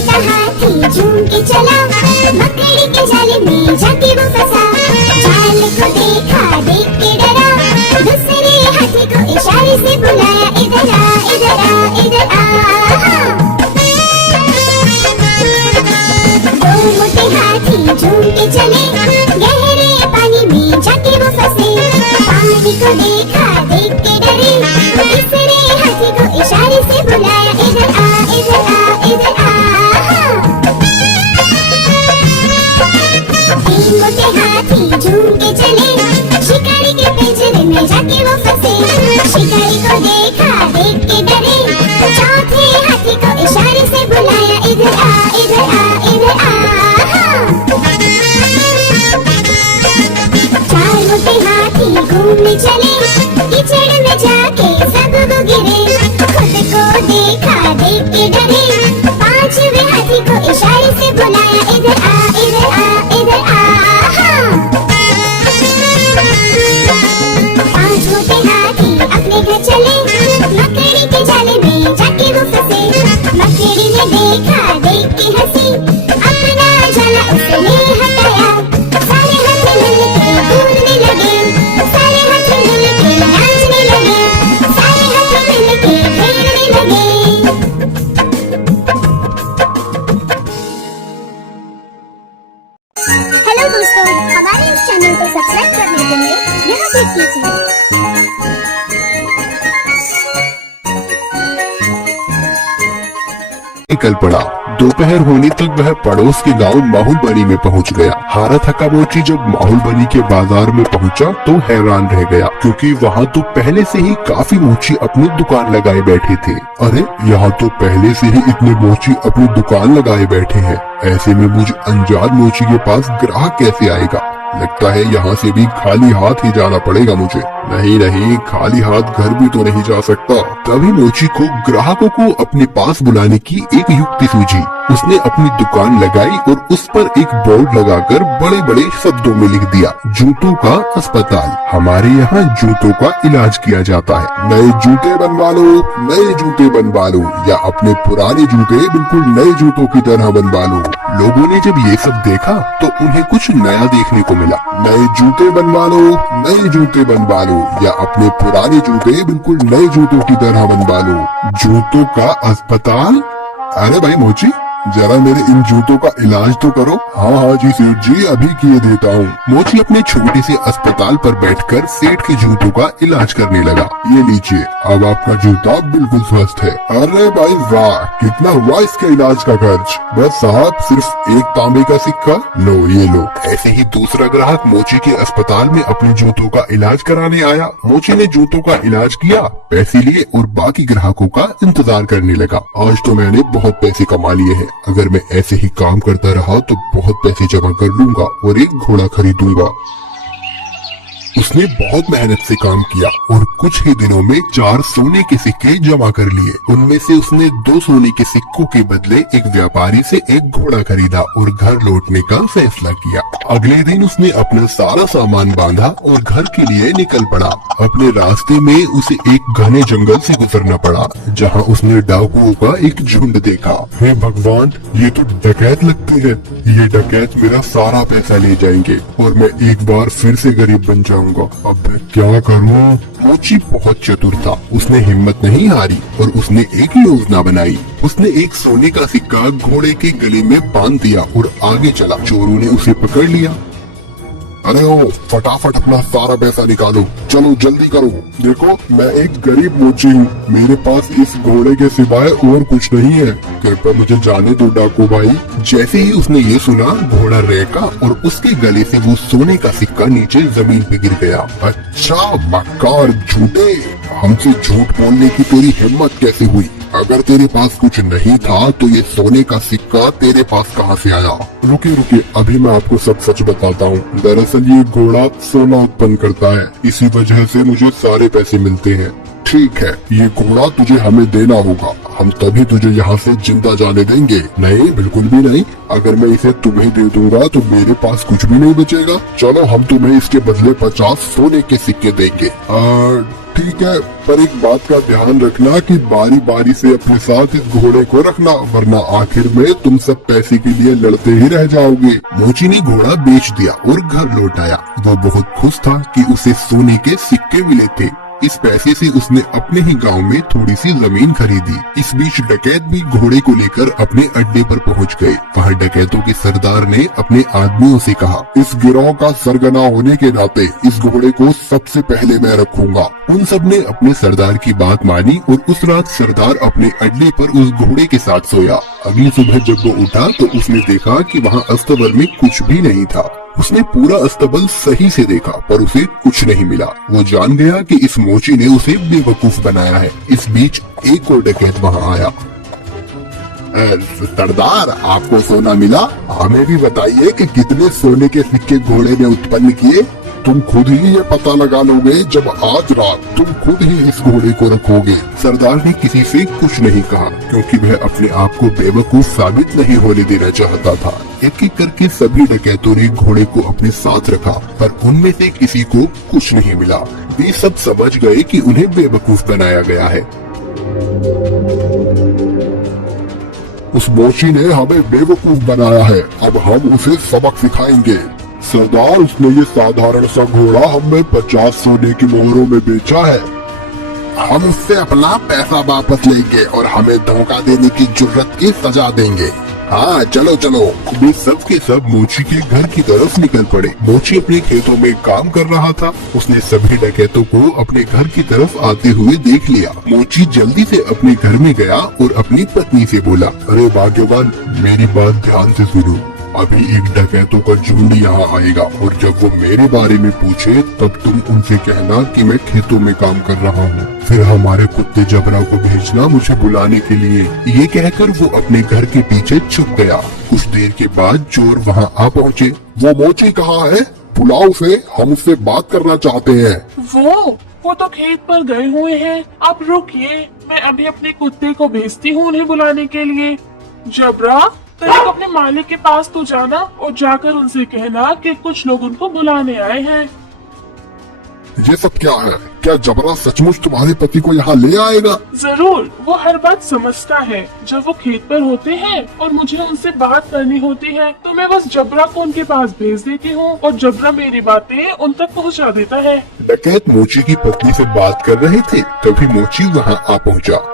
मोटा हाथी झूम के चला, मकड़ी के जाले में जाके वो फंसा। जाल को देखा, देख के डरा, दूसरे हाथी को इशारे से बुलाया, इधर आ इधर आ इधर आ। दो मोटे हाथी झूम के चले, गहरे पानी में जाके वो फंसे। पानी को देखा, देख के डरे, दूसरे हाथी को इशारे से बुलाया, इधर आ इधर आ इधर आ। तीन मोटे हाथी झूम के चले, शिकारी के पिंजरे में जाके वो फंसे। शिकारी को देखा, देख के डरे, चौथे हाथी को इशारे से बुलाया, इधर आ इधर आ इधर आ। चार मोटे हाथी घूमने चले, कीचड़ में जाके सब वो गिरे। खुद को देखा, देख के डरे, पांचवे हाथी को इशारे से बुलाया, इधर आ इधर आ इधर आ। पांच मोटे हाथी अपने घर चले, मकड़ी के जाले में जाके वो फंसे। मकड़ी ने देखा, देख के हंसी, अपना जाला उसने हटाया। सारे हाथी मिलके कूदने लगे, सारे हाथी मिलके नाचने लगे, सारे हाथी मिलके खेलने लगे। हेलो दोस्तों, हमारे इस चैनल को सब्सक्राइब करने के लिए यहाँ क्लिक कीजिए। निकल पड़ा। दोपहर होने तक वह पड़ोस के गांव माहुलबनी में पहुंच गया। हारा थका मोची जब माहुलबनी के बाजार में पहुंचा तो हैरान रह गया, क्योंकि वहां तो पहले से ही काफी मोची अपनी दुकान लगाए बैठे थे। अरे यहाँ तो पहले से ही इतने मोची अपनी दुकान लगाए बैठे हैं। ऐसे में मुझ अनजान मोची के पास ग्राहक कैसे आएगा? लगता है यहाँ से भी खाली हाथ ही जाना पड़ेगा मुझे। नहीं नहीं, खाली हाथ घर भी तो नहीं जा सकता। तभी मोची को ग्राहकों को अपने पास बुलाने की एक युक्ति सूझी। उसने अपनी दुकान लगाई और उस पर एक बोर्ड लगाकर बड़े बड़े शब्दों में लिख दिया, जूतों का अस्पताल। हमारे यहाँ जूतों का इलाज किया जाता है। नए जूते बनवा लो, नए जूते बनवा लो, या अपने पुराने जूते बिल्कुल नए जूतों की तरह बनवा लो। लोगों ने जब ये सब देखा तो उन्हें कुछ नया देखने को मिला। नए जूते बनवा लो, नए जूते बनवा लो, या अपने पुराने जूते बिल्कुल नए जूतों की तरह बनवा लो। जूतों का अस्पताल? अरे भाई मोची, जरा मेरे इन जूतों का इलाज तो करो। हाँ हाँ जी सेठ जी, अभी किए देता हूँ। मोची अपने छोटे से अस्पताल पर बैठकर सेठ के जूतों का इलाज करने लगा। ये लीजिए, अब आपका जूता बिल्कुल स्वस्थ है। अरे भाई वाह, कितना हुआ इसके इलाज का खर्च? बस साहब, सिर्फ एक तांबे का सिक्का। लो ये लो। ऐसे ही दूसरा ग्राहक मोची के अस्पताल में अपने जूतों का इलाज कराने आया। मोची ने जूतों का इलाज किया, पैसे लिए और बाकी ग्राहकों का इंतजार करने लगा। आज तो मैंने बहुत पैसे कमा लिए हैं। अगर मैं ऐसे ही काम करता रहा तो बहुत पैसे जमा कर लूंगा और एक घोड़ा खरीदूंगा। उसने बहुत मेहनत से काम किया और कुछ ही दिनों में 4 सोने के सिक्के जमा कर लिए। उनमें से उसने 2 सोने के सिक्कों के बदले एक व्यापारी से एक घोड़ा खरीदा और घर लौटने का फैसला किया। अगले दिन उसने अपना सारा सामान बांधा और घर के लिए निकल पड़ा। अपने रास्ते में उसे एक घने जंगल से गुजरना पड़ा, जहाँ उसने डाकुओं का एक झुंड देखा। हे भगवान, ये तो डकैत लगते हैं। ये डकैत मेरा सारा पैसा ले जाएंगे और मैं एक बार फिर से गरीब बन जाऊंगा। अब मैं क्या करूं? मोची बहुत चतुर था। उसने हिम्मत नहीं हारी और उसने एक योजना बनाई। उसने एक सोने का सिक्का घोड़े के गले में बांध दिया और आगे चला। चोरों ने उसे पकड़ लिया। अरे ओ, फटाफट अपना सारा पैसा निकालो, चलो जल्दी करो। देखो, मैं एक गरीब मोची हूँ, मेरे पास इस घोड़े के सिवाय और कुछ नहीं है। कृपया मुझे जाने दो डाकू भाई। जैसे ही उसने ये सुना, घोड़ा रेका और उसके गले से वो सोने का सिक्का नीचे जमीन पे गिर गया। अच्छा मक्कार झूठे, हमसे झूठ बोलने की तेरी हिम्मत कैसे हुई? अगर तेरे पास कुछ नहीं था तो ये सोने का सिक्का तेरे पास कहाँ से आया? रुकिए रुकिए, अभी मैं आपको सब सच बताता हूँ। दरअसल ये घोड़ा सोना उत्पन्न करता है, इसी वजह से मुझे सारे पैसे मिलते हैं। ठीक है, ये घोड़ा तुझे हमें देना होगा, हम तभी तुझे यहाँ से जिंदा जाने देंगे। नहीं, बिल्कुल भी नहीं। अगर मैं इसे तुम्हें दे दूंगा तो मेरे पास कुछ भी नहीं बचेगा। चलो, हम तुम्हें इसके बदले 50 सोने के सिक्के देंगे। ठीक है, पर एक बात का ध्यान रखना कि बारी बारी से अपने साथ इस घोड़े को रखना, वरना आखिर में तुम सब पैसे के लिए लड़ते ही रह जाओगे। मोची ने घोड़ा बेच दिया और घर लौट आया। वो बहुत खुश था कि उसे सोने के सिक्के मिले थे। इस पैसे से उसने अपने ही गांव में थोड़ी सी जमीन खरीदी। इस बीच डकैत भी घोड़े को लेकर अपने अड्डे पर पहुंच गए। वहां डकैतों के सरदार ने अपने आदमियों से कहा, इस गिरोह का सरगना होने के नाते इस घोड़े को सबसे पहले मैं रखूंगा। उन सब ने अपने सरदार की बात मानी और उस रात सरदार अपने अड्डे पर उस घोड़े के साथ सोया। अगली सुबह जब वो उठा तो उसने देखा कि वहाँ अस्तबल में कुछ भी नहीं था। उसने पूरा अस्तबल सही से देखा पर उसे कुछ नहीं मिला। वो जान गया कि इस मोची ने उसे बेवकूफ बनाया है। इस बीच एक और डकैत वहाँ आया। सरदार, आपको सोना मिला? हमें भी बताइए कि कितने सोने के सिक्के घोड़े ने उत्पन्न किए। तुम खुद ही ये पता लगा लोगे जब आज रात तुम खुद ही इस घोड़े को रखोगे। सरदार ने किसी से कुछ नहीं कहा क्योंकि वह अपने आप को बेवकूफ साबित नहीं होने देना चाहता था। एक एक करके सभी डकैतों ने घोड़े को अपने साथ रखा पर उनमें से किसी को कुछ नहीं मिला। वे सब समझ गए कि उन्हें बेवकूफ बनाया गया है। उस मोची ने हमें बेवकूफ बनाया है, अब हम उसे सबक सिखाएंगे। सरदार, उसने ये साधारण सा घोड़ा हमें 50 सोने की मोहरों में बेचा है। हम उससे अपना पैसा वापस लेंगे और हमें धोखा देने की जुर्रत की सजा देंगे। हाँ, चलो चलो। वे सब के सब मोची के घर की तरफ निकल पड़े। मोची अपने खेतों में काम कर रहा था। उसने सभी डकैतों को अपने घर की तरफ आते हुए देख लिया। मोची जल्दी से अपने घर में गया और अपनी पत्नी से बोला, अरे भाग्यवान, मेरी बात ध्यान से सुनो। अभी एक डकैतों का झुंड यहाँ आएगा और जब वो मेरे बारे में पूछे तब तुम उनसे कहना कि मैं खेतों में काम कर रहा हूँ। फिर हमारे कुत्ते जबरा को भेजना मुझे बुलाने के लिए। ये कहकर वो अपने घर के पीछे छुप गया। कुछ देर के बाद चोर वहाँ आ पहुँचे। वो मोची कहाँ है? बुलाओ उसे, हम उससे बात करना चाहते हैं। वो तो खेत पर गए हुए हैं। आप रुकिए, मैं अभी अपने कुत्ते को भेजती हूँ उन्हें बुलाने के लिए। जबरा, तनिक अपने मालिक के पास तो जाना और जाकर उनसे कहना कि कुछ लोग उनको बुलाने आए हैं। ये सब क्या है? क्या जबरा सचमुच तुम्हारे पति को यहाँ ले आएगा? जरूर, वो हर बात समझता है। जब वो खेत पर होते हैं और मुझे उनसे बात करनी होती है तो मैं बस जबरा को उनके पास भेज देती हूँ और जबरा मेरी बातें उन तक पहुँचा देता है। डकैत मोची की पत्नी से बात कर रहे थे तभी मोची वहाँ आ पहुँचा।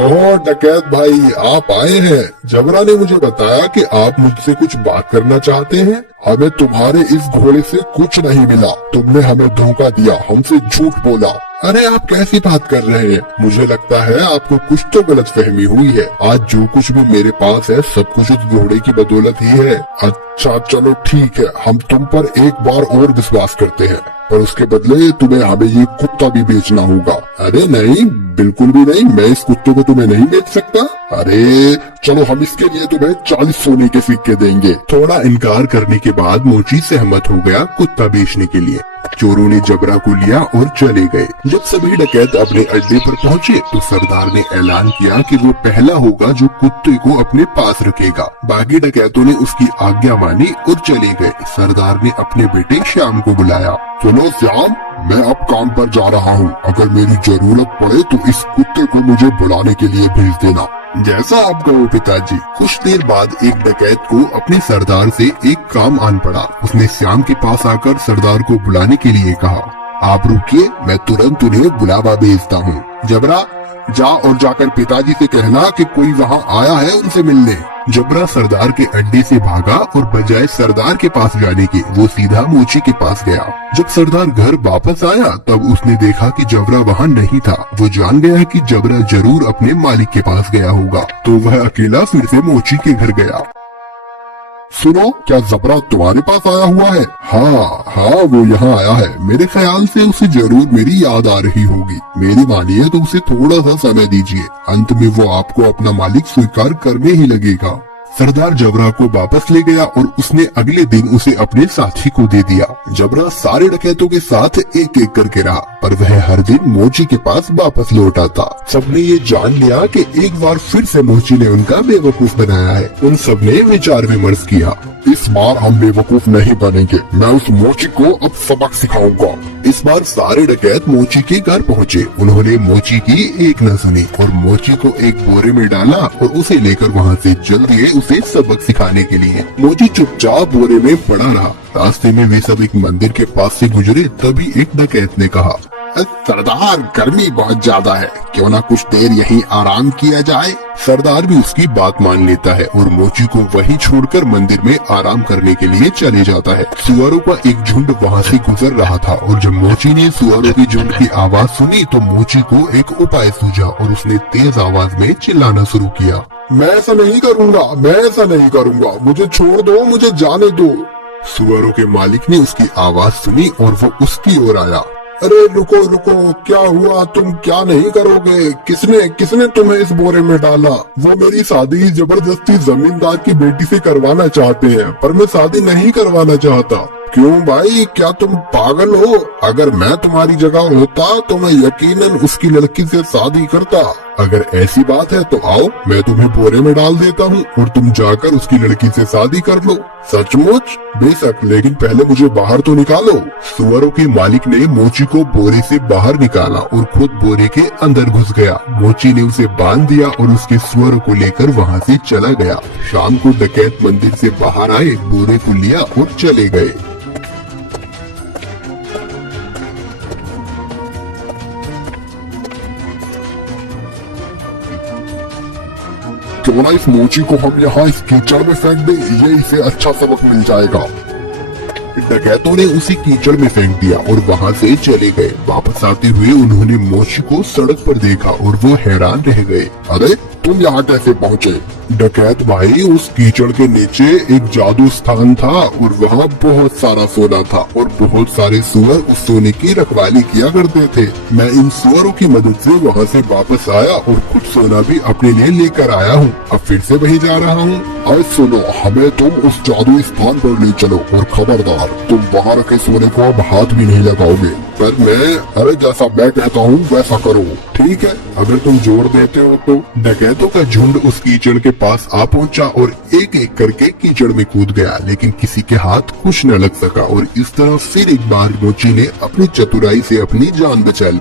ओह डकैत भाई, आप आए हैं। जबरा ने मुझे बताया कि आप मुझसे कुछ बात करना चाहते हैं। हमें तुम्हारे इस घोड़े से कुछ नहीं मिला। तुमने हमें धोखा दिया, हमसे झूठ बोला। अरे आप कैसी बात कर रहे हैं? मुझे लगता है आपको कुछ तो गलतफहमी हुई है। आज जो कुछ भी मेरे पास है सब कुछ उस घोड़े की बदौलत ही है। अच्छा चलो ठीक है, हम तुम पर एक बार और विश्वास करते हैं, पर उसके बदले तुम्हें हमें ये कुत्ता भी बेचना होगा। अरे नहीं, बिल्कुल भी नहीं, मैं इस कुत्ते को तुम्हें नहीं बेच सकता। अरे चलो, हम इसके लिए तुम्हें 40 सोने के सिक्के देंगे। थोड़ा इनकार करने के बाद मोची सहमत हो गया कुत्ता बेचने के लिए। चोरों ने जबरा को लिया और चले गए। जब सभी डकैत अपने अड्डे पर पहुंचे तो सरदार ने ऐलान किया कि वो पहला होगा जो कुत्ते को अपने पास रखेगा। बाकी डकैतों ने उसकी आज्ञा मानी और चले गए। सरदार ने अपने बेटे श्याम को बुलाया। सुनो श्याम, मैं अब काम पर जा रहा हूँ। अगर मेरी जरूरत पड़े तो इस कुत्ते को मुझे बुलाने के लिए भेज देना। जैसा आप कहो पिताजी। कुछ देर बाद एक डकैत को अपने सरदार से एक काम आन पड़ा। उसने श्याम के पास आकर सरदार को बुलाने के लिए कहा, आप रुकिए, मैं तुरंत उन्हें बुलावा भेजता हूँ। जबरा, जा और जाकर पिताजी से कहना कि कोई वहाँ आया है उनसे मिलने। जबरा सरदार के अड्डे से भागा और बजाय सरदार के पास जाने के वो सीधा मोची के पास गया। जब सरदार घर वापस आया तब उसने देखा कि जबरा वहाँ नहीं था। वो जान गया कि जबरा जरूर अपने मालिक के पास गया होगा, तो वह अकेला फिर से मोची के घर गया। सुनो, क्या जबरा तुम्हारे पास आया हुआ है? हाँ, वो यहाँ आया है। मेरे ख्याल से उसे जरूर मेरी याद आ रही होगी। मेरी मानिए तो उसे थोड़ा सा समय दीजिए, अंत में वो आपको अपना मालिक स्वीकार करने ही लगेगा। सरदार जबरा को वापस ले गया और उसने अगले दिन उसे अपने साथी को दे दिया। जबरा सारे डकैतों के साथ एक एक करके रहा, पर वह हर दिन मोची के पास वापस लौट आता। सबने ये जान लिया कि एक बार फिर से मोची ने उनका बेवकूफ बनाया है। उन सबने विचार विमर्श किया। इस बार हम बेवकूफ नहीं बनेंगे। मैं उस मोची को अब सबक सिखाऊंगा। इस बार सारे डकैत मोची के घर पहुँचे। उन्होंने मोची की एक न सुनी और मोची को एक बोरे में डाला और उसे लेकर वहाँ से चल दिए उसे सबक सिखाने के लिए। मोची चुपचाप बोरे में पड़ा रहा। रास्ते में वे सब एक मंदिर के पास से गुजरे, तभी एक डकैत ने कहा, सरदार गर्मी बहुत ज्यादा है, क्यों ना कुछ देर यहीं आराम किया जाए। सरदार भी उसकी बात मान लेता है और मोची को वहीं छोड़कर मंदिर में आराम करने के लिए चले जाता है। सुअरों का एक झुंड वहाँ से गुजर रहा था और जब मोची ने सुअरों के झुंड की आवाज सुनी तो मोची को एक उपाय सूझा और उसने तेज आवाज में चिल्लाना शुरू किया, मैं ऐसा नहीं करूँगा, मैं ऐसा नहीं करूँगा, मुझे छोड़ दो, मुझे जाने दो। सुअरों के मालिक ने उसकी आवाज सुनी और वो उसकी ओर आया। अरे रुको रुको, क्या हुआ, तुम क्या नहीं करोगे? किसने तुम्हें इस बोरे में डाला? वो मेरी शादी जबरदस्ती जमींदार की बेटी से करवाना चाहते हैं, पर मैं शादी नहीं करवाना चाहता। क्यों भाई, क्या तुम पागल हो? अगर मैं तुम्हारी जगह होता तो मैं यकीनन उसकी लड़की से शादी करता। अगर ऐसी बात है तो आओ, मैं तुम्हें बोरे में डाल देता हूँ और तुम जाकर उसकी लड़की से शादी कर लो। सचमुच? बेशक, लेकिन पहले मुझे बाहर तो निकालो। सुअरों के मालिक ने मोची को बोरे से बाहर निकाला और खुद बोरे के अंदर घुस गया। मोची ने उसे बांध दिया और उसके सुअरों को लेकर वहाँ से चला गया। शाम को डकैत मंदिर से बाहर आए, बोरे को लिया और चले गए। क्यों ना इस मोची को हम यहाँ इस कीचड़ में फेंक दे, ये इसे अच्छा सबक मिल जाएगा। डकैतों ने उसे कीचड़ में फेंक दिया और वहाँ से चले गए। वापस आते हुए उन्होंने मोची को सड़क पर देखा और वो हैरान रह गए। अरे तुम यहाँ कैसे पहुँचे? डकैत भाई, उस कीचड़ के नीचे एक जादू स्थान था और वहाँ बहुत सारा सोना था और बहुत सारे सुअर उस सोने की रखवाली किया करते थे। मैं इन सुअरों की मदद से वहाँ से वापस आया और कुछ सोना भी अपने लिए लेकर आया हूँ। अब फिर से वहीं जा रहा हूँ। आज सुनो, हमें तुम उस जादू स्थान पर ले चलो और खबरदार, तुम वहाँ रखे सोने को अब हाथ भी नहीं लगाओगे। पर अरे जैसा मैं कहता हूँ वैसा करो, ठीक है? अगर तुम जोर देते हो तो। डकैतों का झुंड उस कीचड़ के पास आ पहुंचा और एक एक करके कीचड़ में कूद गया, लेकिन किसी के हाथ कुछ न लग सका और इस तरह फिर एक बार मोची ने अपनी चतुराई से अपनी जान बचा ली।